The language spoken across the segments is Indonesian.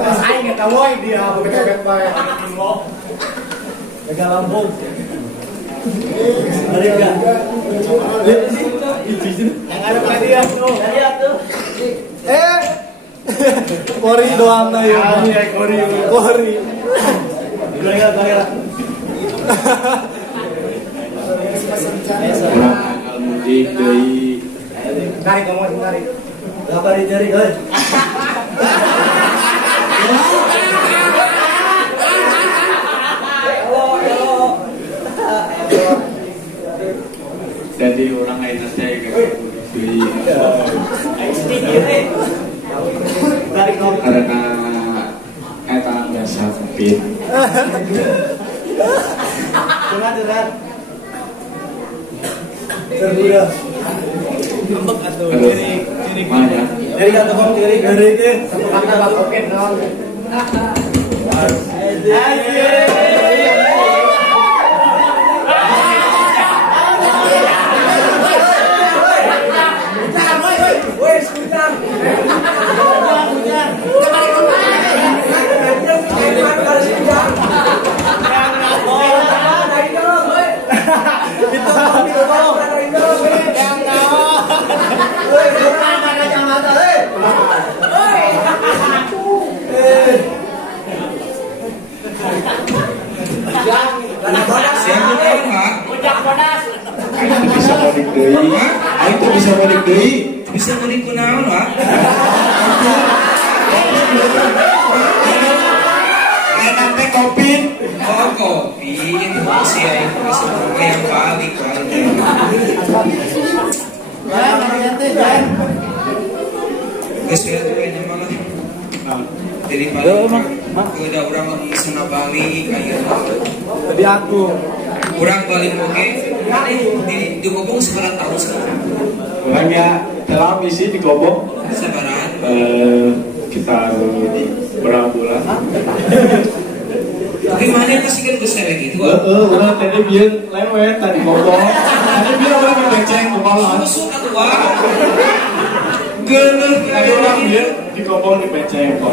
Saya nggak tahu dia berbeda baik. Pegang lambung. Ada enggak? Yang ada perhatian tuh. Lihat tuh. Kori doang lah ya. Kori. Lihat. Mudik dari tarik kamu tarik. Apa dicari, guys? jadi orang lain saya kayak beli karena eta biasa pin. Dengar. Terbuka. Ambek atuh. Ciri. Mana? Dari kata kamu ciri itu. Sampai kata oke nol. Bisa balik deui. Aing tuh bisa balik deui. Bisa balik kunaon, Pak? Enak teh kopi. Oh, kopi. Si aing bisa yang balik. Geus ya tuh kayaknya malah. Daripada udah orang sana balik kayak Tadi aku. kurang balik oke di Gobong sekarang tahun sekarang Orangnya dalam misi di Gobong sekarang kita berapa bulan? tapi mana pasti kan besar gitu Orang tadi biar lewat tadi Gobong. Tadi biar orang ngeceng kepala. masuk atau wah geuleuh Tadi orang biar di Gobong di beceng kok.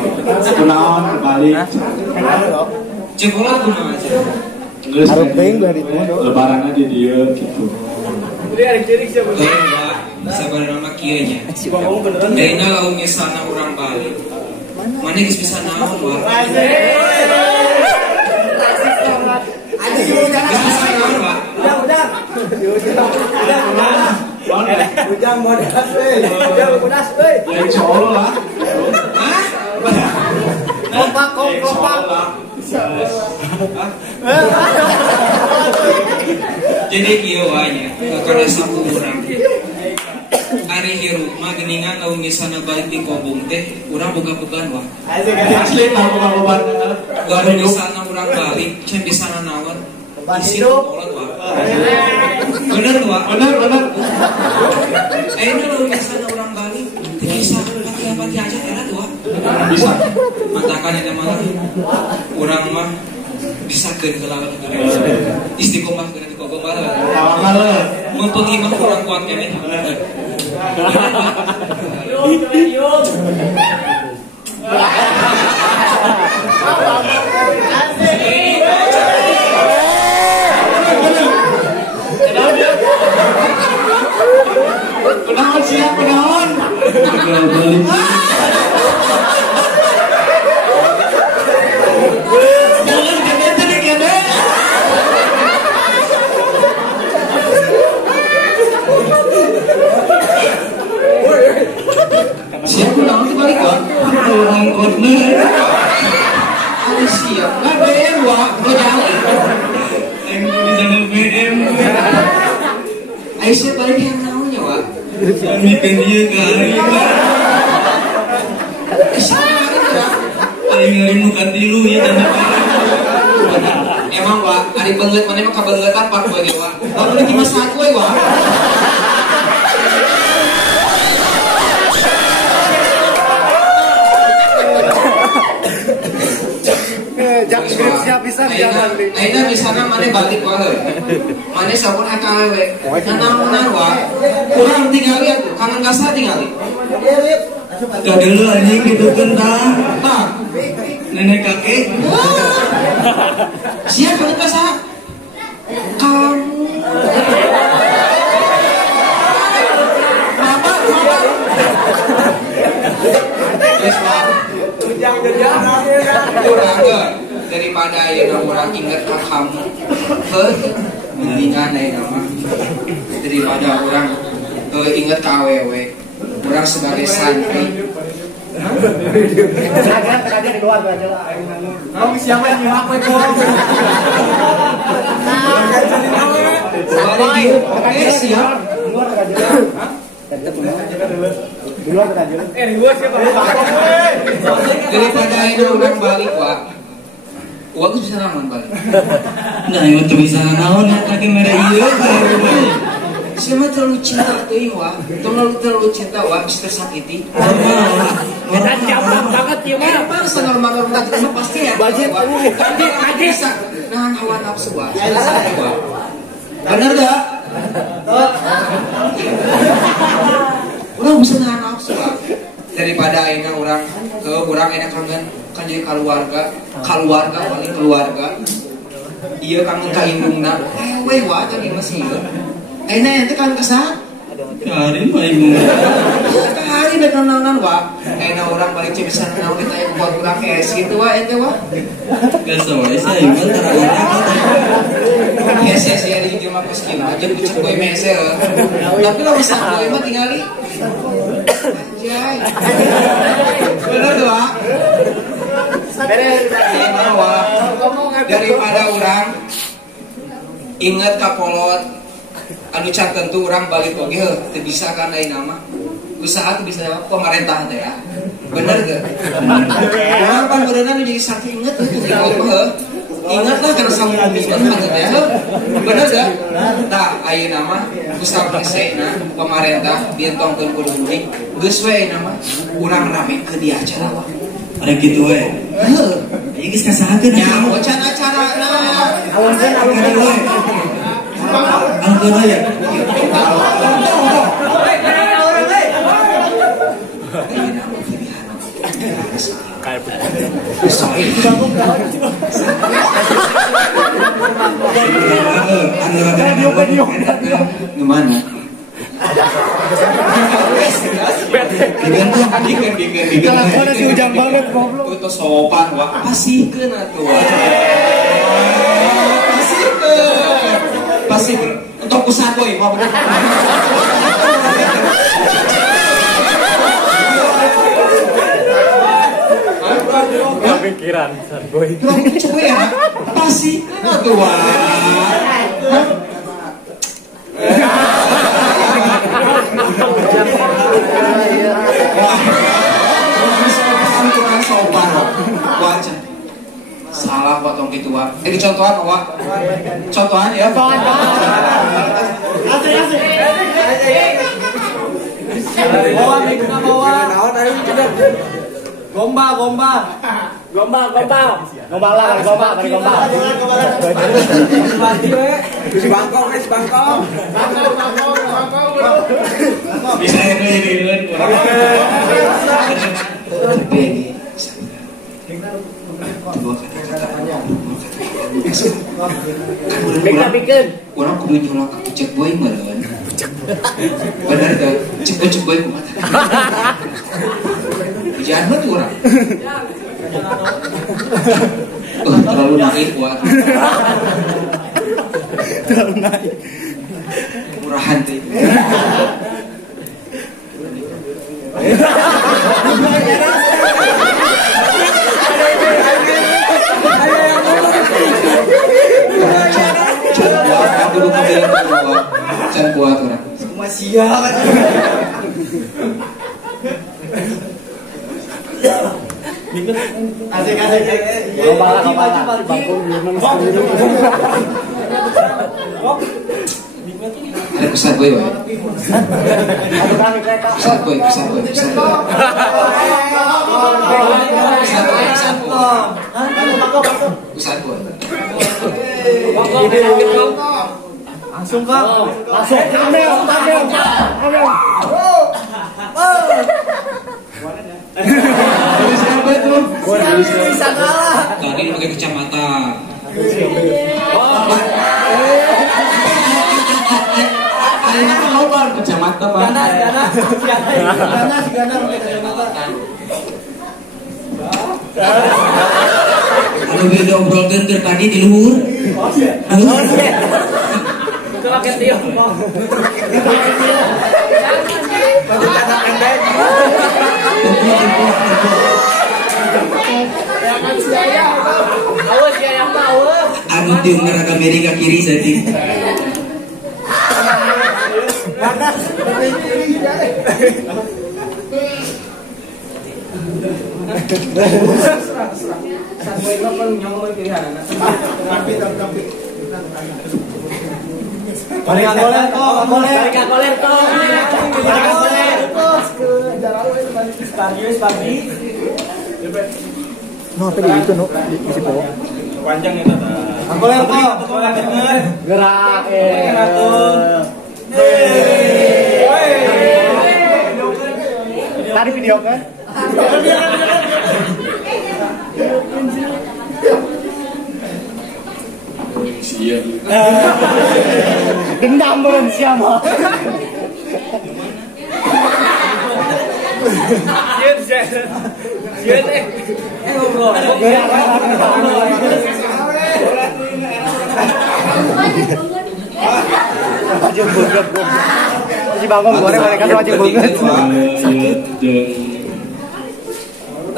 Kunaon kembali. cekola kumaha aja Harus pengen dari lebarannya di dia gitu. Jadi ada ciri siapa? sebenarnya nama kieunya daina lamun misalna urang balik mana geus bisa naon wah Ujang modas euy. Ujang modas euy. Ya insya Allah lah. Kompak. jadi kieu wae nya kana sapu urang ari hirup mah geuningan lamun misalna balik di Gobong teh urang boga beban wah Asli tahu beban. baru misalna urang balik can bisa naon isi kolot wah bener wah Benar. ayeuna lamun misalna urang balik teu bisa pati aja era tuh wah Bisa. matakan eta malah urang mah disakeun kelawan itu istiqomah keur di Gobong bae Awal mun pengimah urang kuat keneh Kenaon siap kenaon. Jangan gede. siap kunaon teh balik wah urang corner ada siap nggak BM wah mau jalan Yang di sana BM. ayo siap balik yang naonnya wah Kami dia kali. Aing ngari muka tilu ya dan emang wah ari beungeut mana mah kabeungeutan pak we wah lamun di mas aku we wah Jangan siap bisa jangan. ayeuna misalna maneh balik wae maneh sampun akal we nanaonan wah urang tingali atuh kangen gasa tingali Gak dulu anjing gitu kentang. Nenek kakek. Siapa kamu kasar? Kamu. Mama. Yes, Pak. Kurang daripada orang ingat ke kamu. Mendingan nama daripada orang ingat ke awewe. Orang sebagai santri. Kaget di luar aja lah. Kamu siapa yang nyuap kok? Oke, siap. Di luar aja. Di luar aja. Di luar siapa? Daripada ini orang balik, Wak. Wak bisa naon balik. Nah, yang tuh bisa naon kaki merah ieu. Siapa terlalu cinta teuing, Wak. Terlalu cinta, Wak, bisa tersakiti. Kita jawab banget ya, Mak. Apa senormal-normal itu pasti ya. Budget bisa nahan hawa nafsu, Wak. Bener gak? Orang bisa nahan nafsu, Wak. Daripada ayeuna orang enak kangen kan jadi keluarga paling keluarga. Iya kangen ka indungna. Weh, Wak, jadi masih. Ayeuna ente kan kesan? Hari mah indungna. Hari da naon-naon, Wak. Ayeuna orang balik cek bisa naon ditanya buat urang es gitu, Wak, ente, Wak. Geus wae saya mah tarayana. Yes, di jumlah koskin aja pucuk boy mesel. Tapi lo masak boy mah tinggali. Anjay. Bener tuh, Wak. Daripada orang ingat kapolot anu can tentu orang balik oge teu bisa kan ai nama usaha teu bisa pemerintah teh ya bener gak orang panggeureuna nu jadi sakit inget tuh ingatlah karena sama komitmen maksud ya bener gak tah ayeuna mah Gustaf Pesena pemerintah dientongkeun ku dunia geus we nama urang ramekeun di acara wa ada gitu we ieu geus kasahakeun ya wacan acarana alunkeun we alunkeun we ya Gimana? Kalau si ujang banget goblok. Itu sopan, Wak. Pasikeun atuh. Pasikeun. Untuk usaha boy, mau bener. Pikiran san boy. Coba ya. Pasikeun atuh, Wak. Sopan, wajar. Salah potong gitu, Wak. Contohan, Wak. Contohan ya. Asik. Bawa. Gomba. Si Bangkong. Bisa ini. Orang kudu nyolak ke cek boy meureun. Bener teh, cek boy kumaha. Jangan banget orang. Terlalu naik, Wak. Terlalu naik. Murahan teh. Can kuat orang. Masih ya kan. Asik. Ada pesan boy, Wak. Pesan boy. Langsung Kak. Langsung. Ambil. Bisa kalah. Tadi pakai kacamata. Kacamata Pak. Ganas pakai kacamata. Kalau beda obrolkan ke tadi di luhur. Itu pakai tiup. Pakai kata pendek. Awas ya yang tahu. Anu tiung neraka Amerika kiri tadi. Ganas dari kiri. No, tadi itu no, isi po. Panjang itu. Gerak. Tadi video kan? Siap. Dendam belum siapa? Masih bangun goreng mereka tuh aja banget.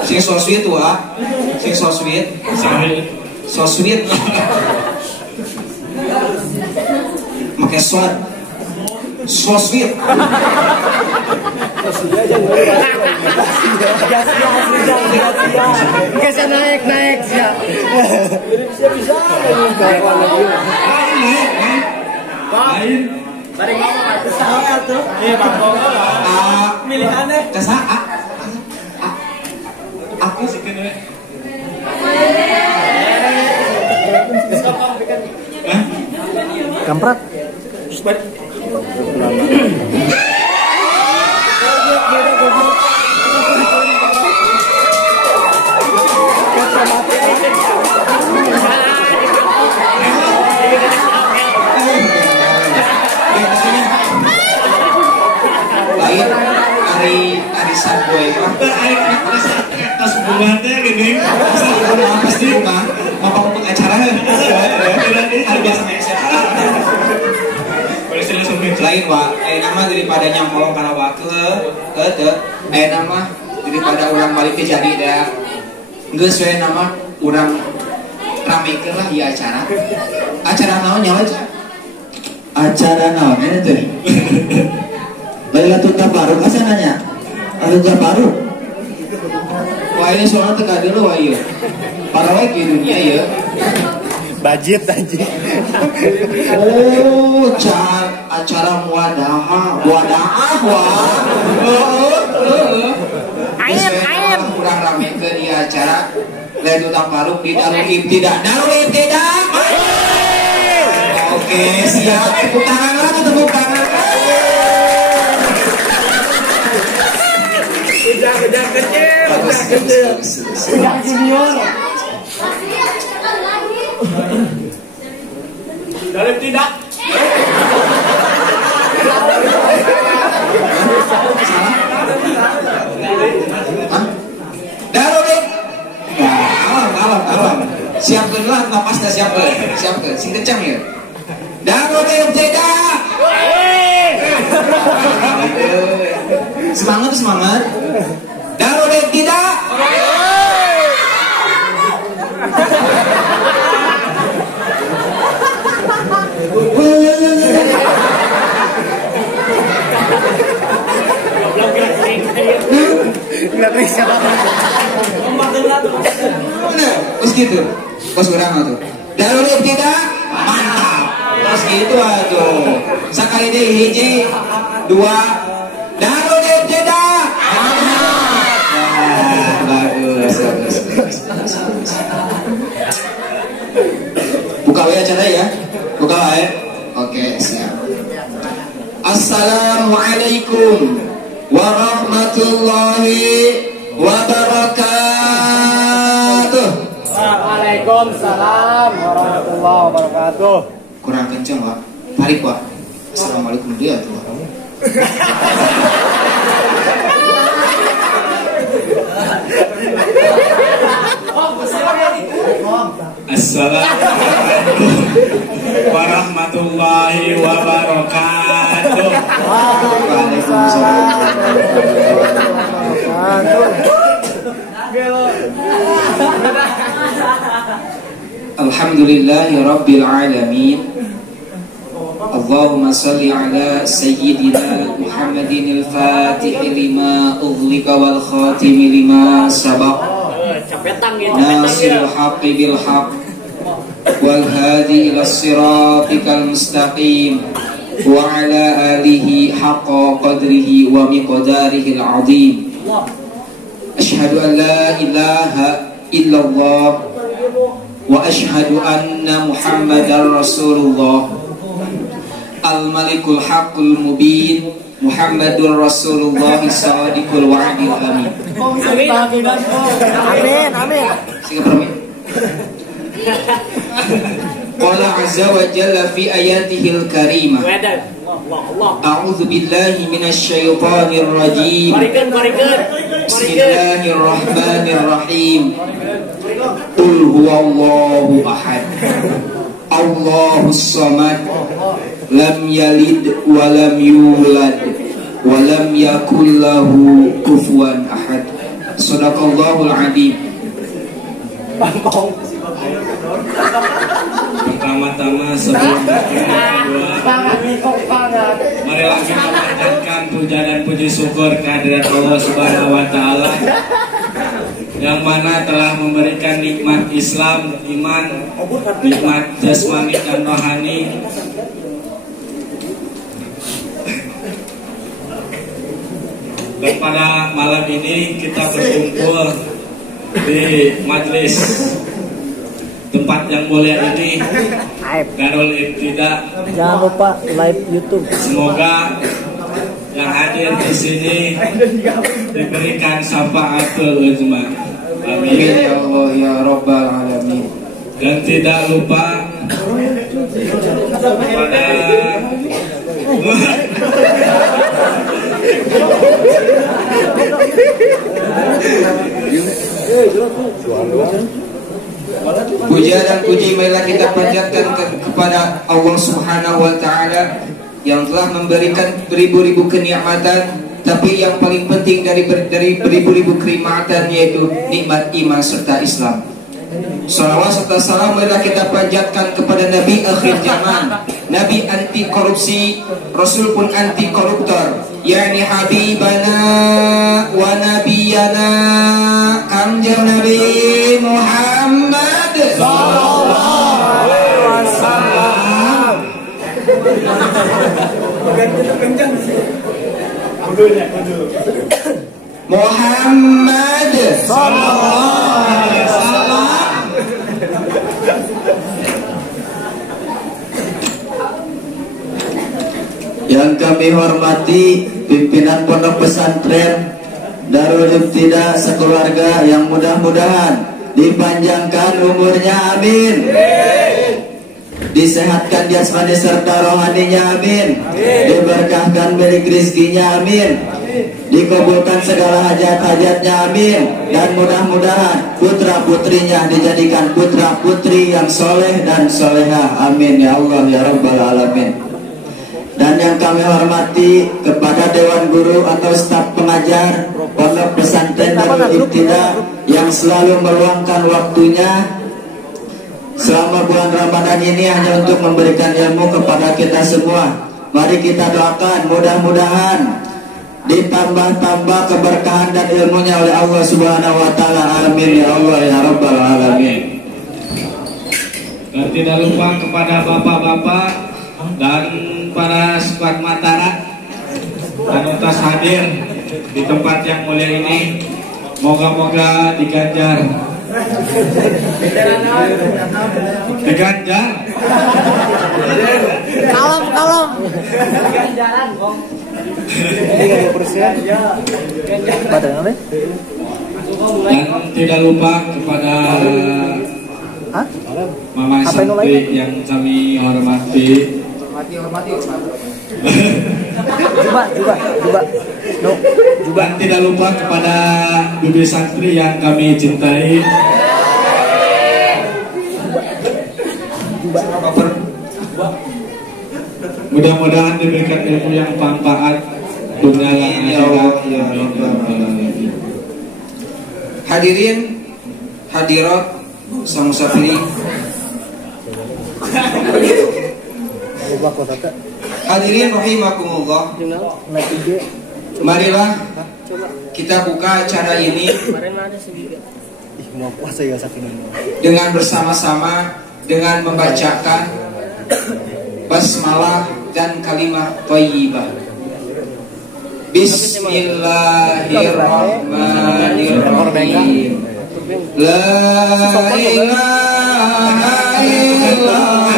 Sing so sweet wa. Sing so sweet. So sweet. Make swat. So sweet. Bisa naik siap. Bisa. Lain. Bari ngomong kesaha tuh. Iya, Bang. Pilihannya Kesaha. Aku sih kene. Kampret. Lain hari Subway. Tas bulannya gini. Pasti rumah. Apa pengacara? Ada biasa lain wa, nama daripada nyamong karena waktu, nama daripada orang balik ke jadi dah, nggak sesuai nama orang ramekeun lah ya acara naonnya aja, acara naonnya tuh, Lailatul Tabaruk asa nanya, Lailatul Tabaruk, wah ini soalnya teka dulu wah iya, para lagi dunia ya. Budget aja. Oh, acara muadaah wah. Ayam. Kurang rame ke di acara Lailatul Tabaruk di Darul Ibtidah. Oke, siap. Tepuk tangan lah, tepuk tangan. udah kecil. Udah junior. Dari tidak. Darul. Alam. Siapkan lah, napasnya siapkan. Sing kencang ya. Darul Ibtidah. Semangat. Darul Ibtidah. Nggak bisa banget. Bener, terus gitu. Pas orang tuh. Darul Ibtidah, mantap. Terus gitu atuh. Sakali deh hiji, dua. Darul Ibtidah, mantap. Bagus. Buka wae acara ya. Buka wae. Oke, siap. Assalamualaikum warahmatullahi wabarakatuh. Waalaikumsalam warahmatullahi wabarakatuh. Kurang kenceng Pak. Tarik Pak. Assalamualaikum warahmatullahi Assalamualaikum warahmatullahi wabarakatuh. Alhamdulillahi Rabbil Alamin. Allahumma salli ala Sayyidina Muhammadin al-Fatih lima ughliqa wal khatimi lima sabaq nasirul haqqi bil haqq wal hadi ila siratikal mustaqim wa ala alihi haqqa qadrihi wa miqdarihi al-azim. Ashhadu an la ilaha illallah wa ashhadu anna Muhammadar Rasulullah al-malikul haqqul mubin Muhammadur Rasulullah sadiqul wa'dil amin. Amin. Sing permin. Qala azza wa jalla fi ayatihil karimah. A'udzu billahi minasy syaithanir rajim. Bismillahirrahmanirrahim. Qul huwallahu ahad. Allahus samad. Lam yalid wa lam yulad wa lam yakul lahu kufuwan ahad. Shadaqallahul adzim. Pertama-tama sebelum kedua, marilah kita panjatkan puja dan puji syukur kehadirat Allah Subhanahu wa taala yang mana telah memberikan nikmat Islam, iman, nikmat jasmani dan rohani. Dan pada malam ini kita berkumpul di majelis tempat yang mulia ini, Darul Ibtida. Jangan lupa live YouTube. Semoga yang hadir di sini diberikan syafaatul uzma. Amin Ya Allah ya Rabbal alamin. Dan tidak lupa kepada puja dan puji marilah kita panjatkan kepada Allah Subhanahu wa taala yang telah memberikan beribu-ribu kenikmatan, tapi yang paling penting dari beribu-ribu kenikmatan yaitu nikmat iman serta Islam. Salawat serta salam marilah kita panjatkan kepada Nabi akhir zaman, Nabi anti korupsi, Rasul pun anti koruptor, yakni Habibana wa Nabiyana Kanjeng Nabi Muhammad sallallahu alaihi wasallam. Muhammad sallallahu alaihi wasallam. Yang kami hormati pimpinan pondok pesantren Darul Ibtida sekeluarga yang mudah-mudahan dipanjangkan umurnya, amin. Disehatkan jasmani serta rohaninya, amin. Diberkahkan milik rizkinya, amin. Dikabulkan segala hajat-hajatnya, amin. Dan mudah-mudahan putra putrinya dijadikan putra putri yang soleh dan soleha, amin ya Allah ya Rabbal alamin. Dan yang kami hormati kepada Dewan Guru atau staf pengajar Pondok Pesantren Darul Ibtida yang selalu meluangkan waktunya selama bulan Ramadan ini hanya untuk memberikan ilmu kepada kita semua. Mari kita doakan mudah-mudahan ditambah-tambah keberkahan dan ilmunya oleh Allah Subhanahu wa taala, amin ya Allah ya Rabbal alamin. Dan tidak lupa kepada bapak-bapak dan para squad Mataram dan utas hadir di tempat yang mulia ini, moga-moga diganjar Kalem. dan tidak lupa kepada Hah? Mama Apa yang santri yang kami hormati. Hormati. Coba. No, Dan tidak lupa kepada bibi santri yang kami cintai. Mudah-mudahan diberikan ilmu yang bermanfaat dunia dan akhirat. Hadirin, hadirat, sang musafiri. Hadirin rahimakumullah. Marilah kita buka acara ini dengan bersama-sama dengan membacakan basmalah dan kalimat thayyibah. Bismillahirrahmanirrahim. La ilaha illallah.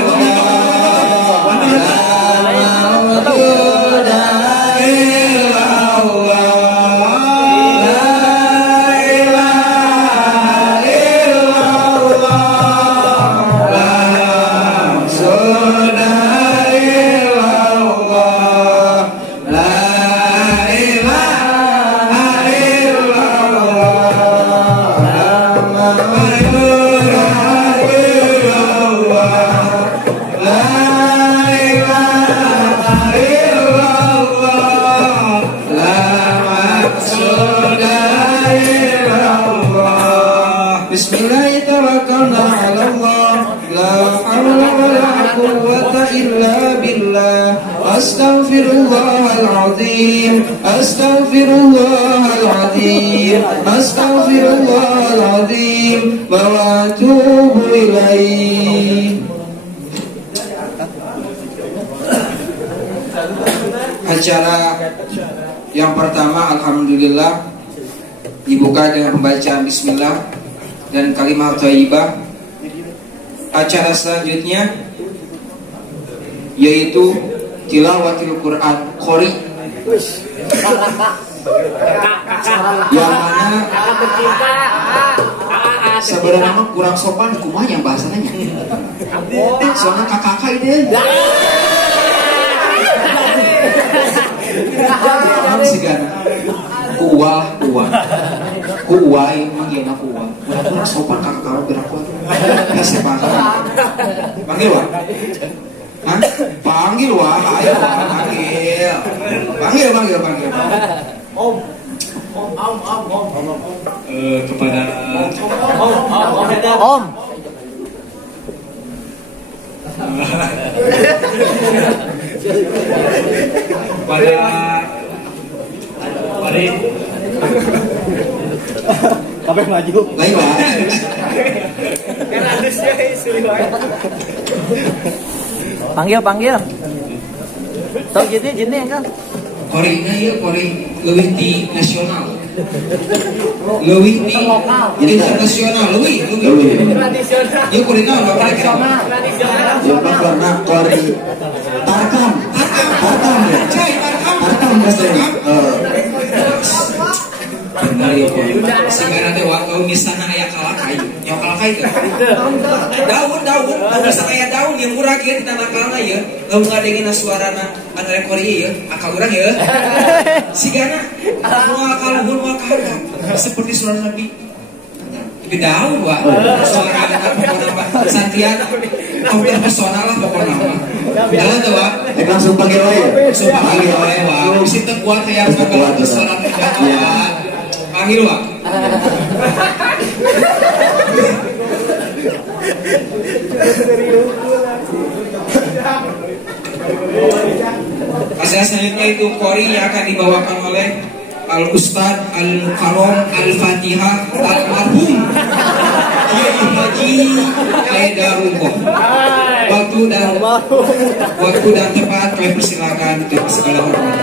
Astaghfirullahaladzim wa atubu ilaih. Acara yang pertama alhamdulillah dibuka dengan pembacaan bismillah dan kalimat thayyibah. Acara selanjutnya yaitu tilawatil Quran qori, yang mana sebenarnya mah kurang sopan kumanya bahasanya. Soalnya kakak itu sigana kuah ini manggilna kuah. Kurang sopan kakak kamu gerak kuah. Siapa? Panggil wah. Hah? Panggil wah, ayo wah, panggil. Om. Kepada Om. pada mari Kabeh maju. Lain wah. Panggil. Sok jadi kan. Korina ya kori leuwih di nasional. Leuwih di internasional, leuwih. Tradisional. Ya korina enggak tradisional. Ya karena kori tarkam bahasa benar ya kok. Sigana teh waktu misalnya aya kalakai. Yang kalakai teh. Daun misalnya aya daun yang murah kieu di tanah kalana ya. Lamun ngadengin suarana antara kori ya, akal urang ya. Sigana moal kaluhur moal kahadap seperti suara Nabi. Tapi daun wa. Suara pokona Santiago. Komputer personal lah pokona mah. Daun teh wa. langsung panggil wae. Sumpah panggil wae wa. Bisi teu kuat aya ngagel salat wa. Panggil wa. Acara selanjutnya itu kori yang akan dibawakan oleh Al Ustad Al Mukarrom Al Fatihah Al Marhum Kiai Haji Haidarullah. Waktu dan tempat kami persilakan dengan segala hormat.